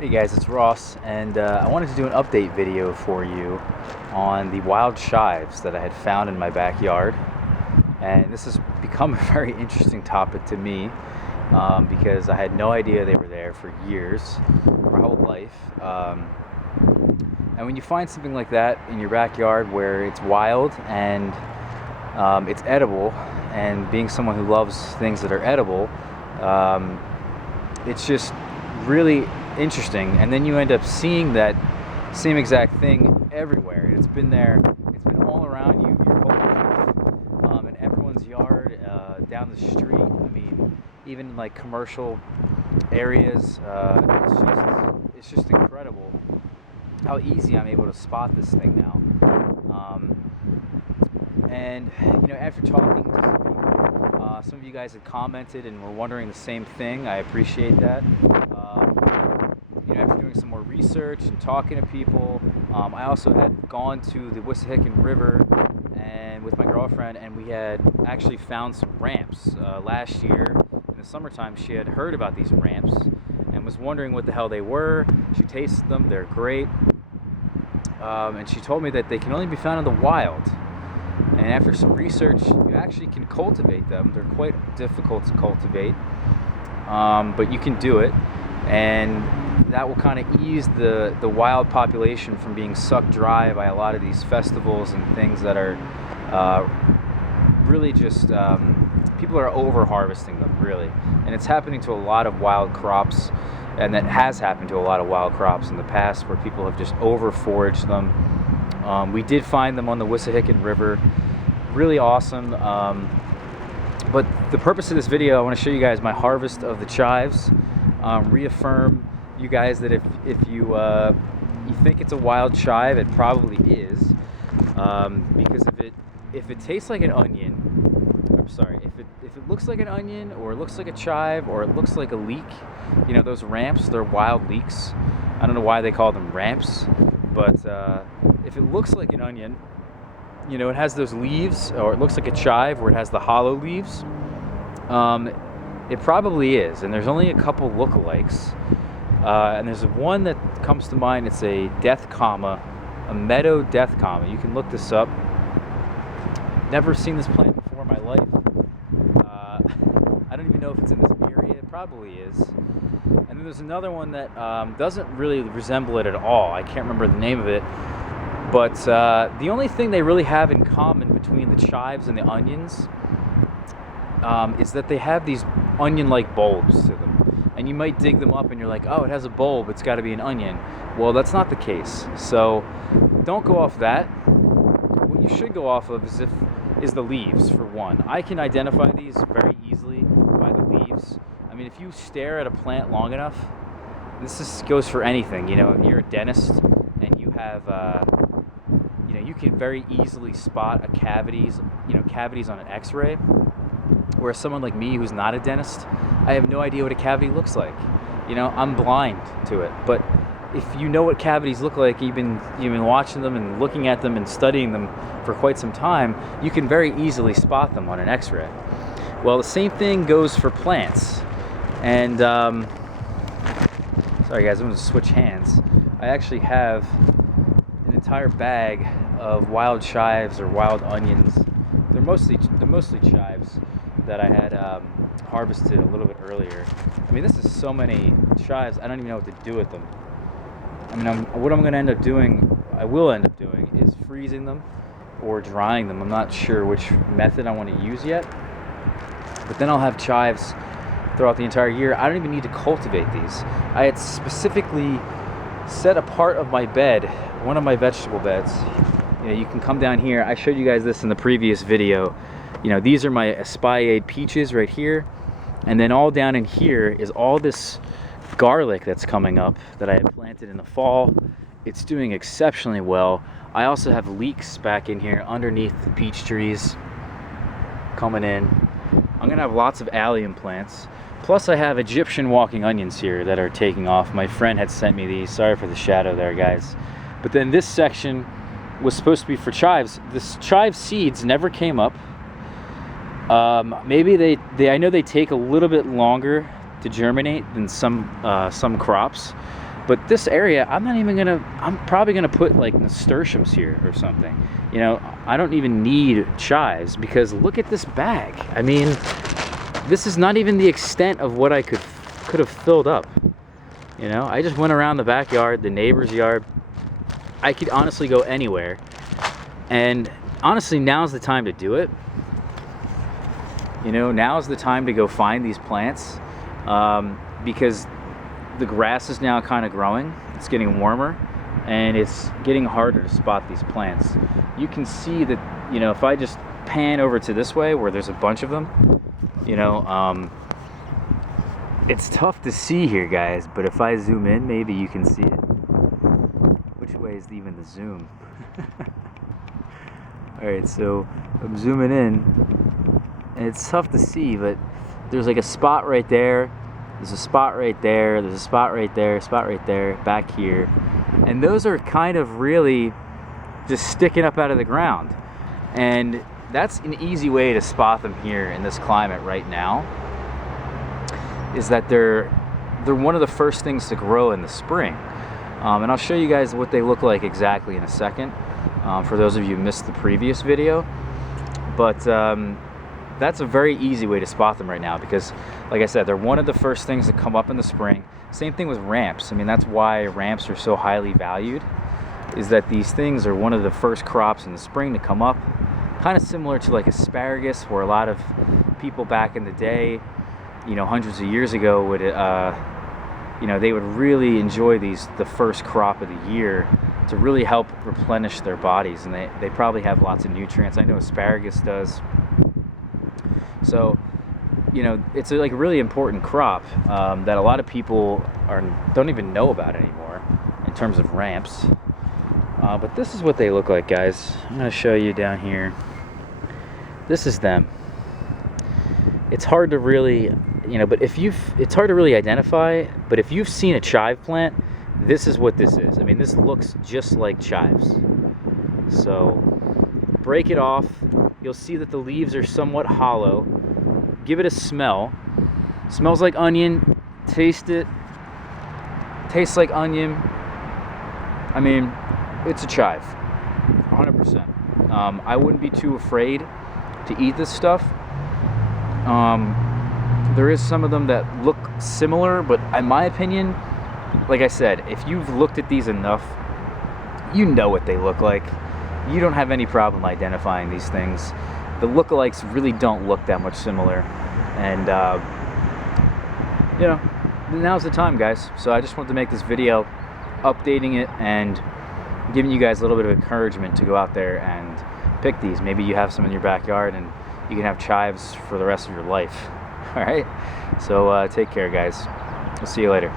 Hey guys, it's Ross, and I wanted to do an update video for you on the wild chives that I had found in my backyard. And this has become a very interesting topic to me because I had no idea they were there for years, my whole life. And when you find something like that in your backyard where it's wild and it's edible, and being someone who loves things that are edible, it's just really interesting. And then you end up seeing that same exact thing everywhere. It's been there, it's been all around you your whole life, in everyone's yard, down the street. I mean, even like commercial areas. It's just incredible how easy I'm able to spot this thing now. And after talking to some of you guys had commented and were wondering the same thing. I appreciate that. After doing some more research and talking to people, I also had gone to the Wissahickon River and with my girlfriend, and we had actually found some ramps last year in the summertime. She had heard about these ramps and was wondering what the hell they were. She tasted them; they're great, and she told me that they can only be found in the wild. And after some research, you actually can cultivate them. They're quite difficult to cultivate, but you can do it, and that will kind of ease the wild population from being sucked dry by a lot of these festivals and things that are really just people are over harvesting them, really. And it's happening to a lot of wild crops, and that has happened to a lot of wild crops in the past where people have just over foraged them. We did find them on the Wissahickon River. Really awesome. But the purpose of this video, I want to show you guys my harvest of the chives. Reaffirm you guys that if you think it's a wild chive, it probably is. Because if it tastes like an onion, I'm sorry, if it looks like an onion, or it looks like a chive, or it looks like a leek, those ramps, they're wild leeks. I don't know why they call them ramps, but if it looks like an onion, it has those leaves, or it looks like a chive where it has the hollow leaves, it probably is. And there's only a couple lookalikes, and there's one that comes to mind. It's a death comma, a meadow death comma. You can look this up. Never seen this plant before in my life. I don't even know if it's in this area. It probably is. And then there's another one that doesn't really resemble it at all. I can't remember the name of it. But the only thing they really have in common between the chives and the onions is that they have these onion-like bulbs to them. And you might dig them up and you're like, oh, it has a bulb, it's got to be an onion. Well, that's not the case. So don't go off that. What you should go off of is the leaves, for one. I can identify these very easily by the leaves. I mean, if you stare at a plant long enough, goes for anything. If you're a dentist and you have you can very easily spot cavities on an x-ray. Whereas someone like me who's not a dentist, I have no idea what a cavity looks like. I'm blind to it. But if you know what cavities look like, you've been watching them and looking at them and studying them for quite some time, you can very easily spot them on an x-ray. Well, the same thing goes for plants. And sorry guys, I'm going to switch hands. I actually have an entire bag of wild chives or wild onions. They're mostly chives that I had harvested a little bit earlier. I mean, this is so many chives, I don't even know what to do with them. I mean, what I'm going to end up doing, I will end up doing, is freezing them or drying them. I'm not sure which method I want to use yet. But then I'll have chives throughout the entire year. I don't even need to cultivate these. I had specifically set a part of my bed, one of my vegetable beds. You can come down here. I showed you guys this in the previous video. These are my espalier peaches right here. And then all down in here is all this garlic that's coming up that I had planted in the fall. It's doing exceptionally well. I also have leeks back in here underneath the peach trees coming in. I'm gonna have lots of allium plants. Plus I have Egyptian walking onions here that are taking off. My friend had sent me these. Sorry for the shadow there, guys. But then this section was supposed to be for chives. The chive seeds never came up. Maybe I know they take a little bit longer to germinate than some crops. But this area, I'm probably gonna put like nasturtiums here or something. You know, I don't even need chives because look at this bag. I mean, this is not even the extent of what I could have filled up. You know, I just went around the backyard, the neighbor's yard. I could honestly go anywhere. And honestly, now's the time to do it. You know, now's the time to go find these plants because the grass is now kind of growing. It's getting warmer and it's getting harder to spot these plants. You can see that, you know, if I just pan over to this way where there's a bunch of them, you know, it's tough to see here, guys, but if I zoom in, maybe you can see it. Which way is even the zoom? Alright, so I'm zooming in, and it's tough to see, but there's like a spot right there, there's a spot right there, there's a spot right there, a spot right there, back here. And those are kind of really just sticking up out of the ground. And that's an easy way to spot them here in this climate right now, is that they're one of the first things to grow in the spring. And I'll show you guys what they look like exactly in a second, for those of you who missed the previous video. But that's a very easy way to spot them right now because, like I said, they're one of the first things that come up in the spring. Same thing with ramps. I mean, that's why ramps are so highly valued, is that these things are one of the first crops in the spring to come up. Kind of similar to like asparagus, where a lot of people back in the day, you know, hundreds of years ago would, you know, they would really enjoy the first crop of the year to really help replenish their bodies. And they probably have lots of nutrients. I know asparagus does. So, you know, it's a like really important crop that a lot of people don't even know about anymore in terms of ramps. But this is what they look like, guys. I'm going to show you down here. This is them. It's hard to really, you know, but it's hard to really identify, but if you've seen a chive plant, this is what this is. I mean, this looks just like chives. So break it off. You'll see that the leaves are somewhat hollow. Give it a smell. Smells like onion. Taste it. Tastes like onion. I mean, it's a chive, 100%. I wouldn't be too afraid to eat this stuff. There is some of them that look similar, but in my opinion, like I said, if you've looked at these enough, you know what they look like. You don't have any problem identifying these things. The lookalikes really don't look that much similar. And, you know, now's the time, guys. So I just wanted to make this video updating it and giving you guys a little bit of encouragement to go out there and pick these. Maybe you have some in your backyard and you can have chives for the rest of your life. All right, so take care, guys. We'll see you later.